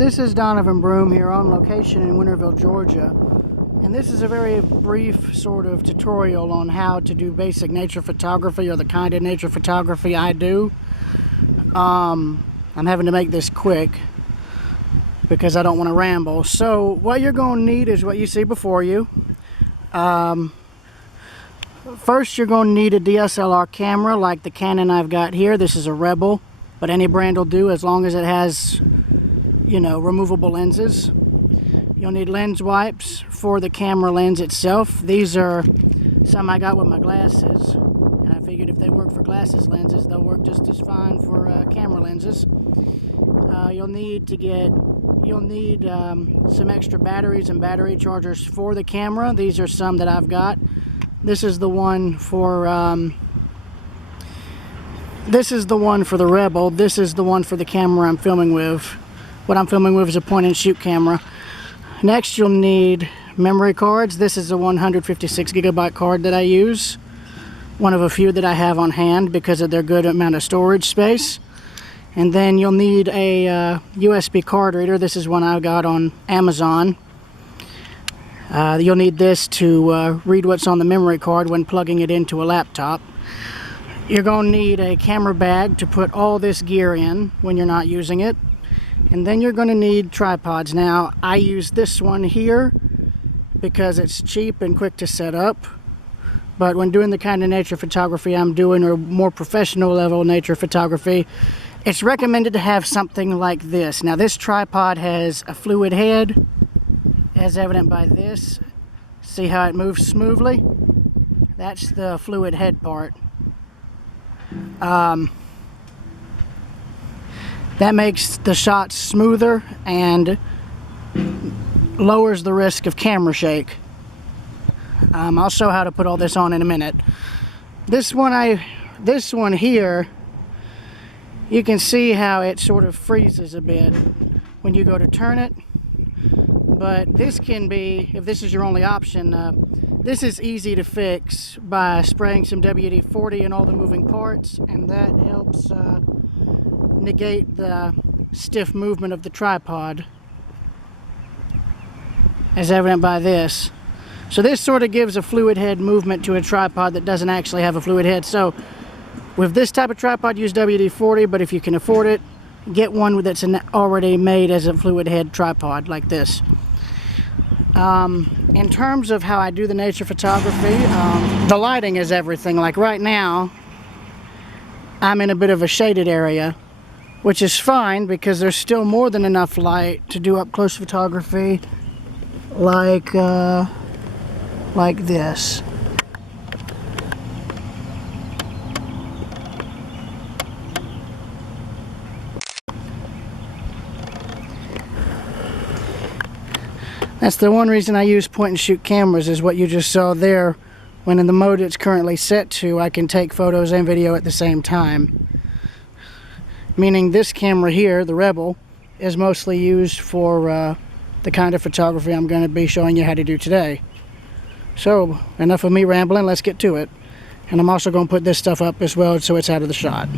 This is Donovan Broom here on location in Winterville, Georgia. And this is a very brief sort of tutorial on how to do basic nature photography, or the kind of nature photography I do. I'm having to make this quick because I don't want to ramble. So what you're going to need is what you see before you. First, you're going to need a DSLR camera like the Canon I've got here. This is a Rebel, but any brand will do as long as it has, you know, removable lenses. You'll need lens wipes for the camera lens itself. These are some I got with my glasses, and I figured if they work for glasses lenses, they'll work just as fine for camera lenses. You'll need some extra batteries and battery chargers for the camera. These are some that I've got. This is the one for the Rebel. This is the one for the camera I'm filming with. What I'm filming with is a point and shoot camera. Next, you'll need memory cards. This is a 156 gigabyte card that I use. One of a few that I have on hand because of their good amount of storage space. And then you'll need a USB card reader. This is one I got on Amazon. You'll need this to read what's on the memory card when plugging it into a laptop. You're going to need a camera bag to put all this gear in when you're not using it. And then you're going to need tripods. Now, I use this one here because it's cheap and quick to set up. But when doing the kind of nature photography I'm doing, or more professional level nature photography, it's recommended to have something like this. Now, this tripod has a fluid head, as evident by this. See how it moves smoothly? That's the fluid head part. That makes the shots smoother and lowers the risk of camera shake. I'll show how to put all this on in a minute. This one here, you can see how it sort of freezes a bit when you go to turn it. But this can be, if this is your only option, this is easy to fix by spraying some WD-40 in all the moving parts, and that helps negate the stiff movement of the tripod, as evident by this. So this sort of gives a fluid head movement to a tripod that doesn't actually have a fluid head. So with this type of tripod, use WD-40, but if you can afford it, get one that's already made as a fluid head tripod like this. In terms of how I do the nature photography, the lighting is everything. Like right now, I'm in a bit of a shaded area, which is fine because there's still more than enough light to do up close photography like this. That's the one reason I use point and shoot cameras, is what you just saw there. When in the mode it's currently set to, I can take photos and video at the same time. Meaning this camera here, the Rebel, is mostly used for the kind of photography I'm going to be showing you how to do today. So, enough of me rambling, let's get to it. And I'm also going to put this stuff up as well so it's out of the shot.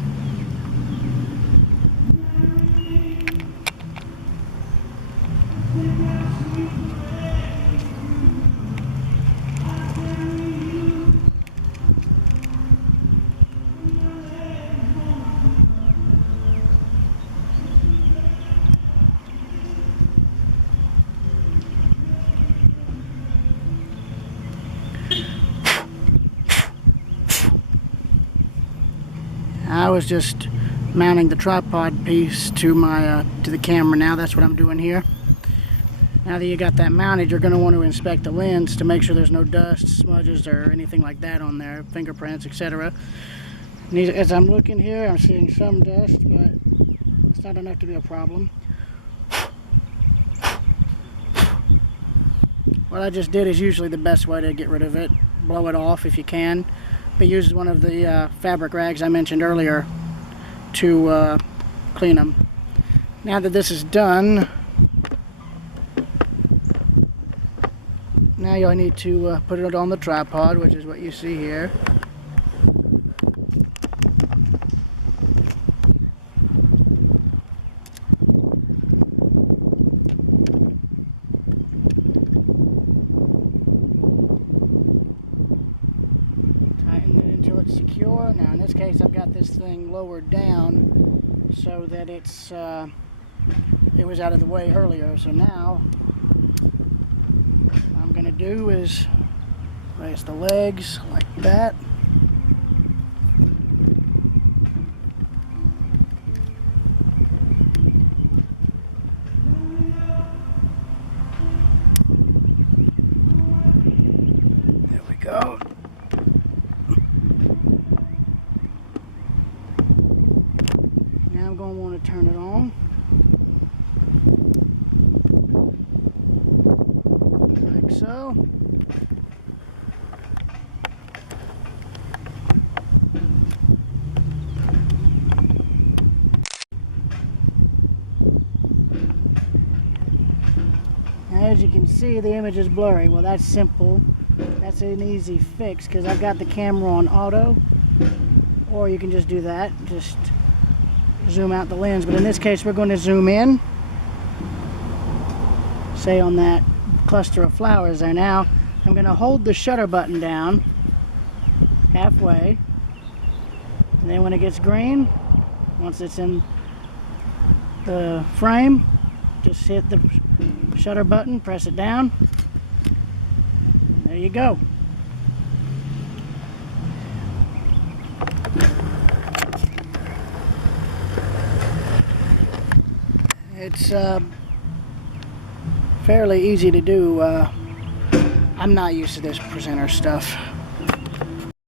I was just mounting the tripod piece to my to the camera. Now that's what I'm doing here. Now that you got that mounted, you're going to want to inspect the lens to make sure there's no dust, smudges, or anything like that on there, fingerprints, etc. As I'm looking here, I'm seeing some dust, but it's not enough to be a problem. What I just did is usually the best way to get rid of it. Blow it off if you can. But use one of the fabric rags I mentioned earlier to clean them. Now that this is done, now you'll need to put it on the tripod, which is what you see here. door. Now in this case I've got this thing lowered down so that it was out of the way earlier. So now what I'm going to do is raise the legs like that. There we go. Now I'm going to want to turn it on. Like so. As you can see, the image is blurry. Well, that's simple. That's an easy fix because I've got the camera on auto. Or you can just do that. Just zoom out the lens. But in this case, we're going to zoom in. Say on that cluster of flowers there. Now, I'm going to hold the shutter button down halfway. And then when it gets green, once it's in the frame, just hit the shutter button, press it down. There you go. It's fairly easy to do. I'm not used to this presenter stuff.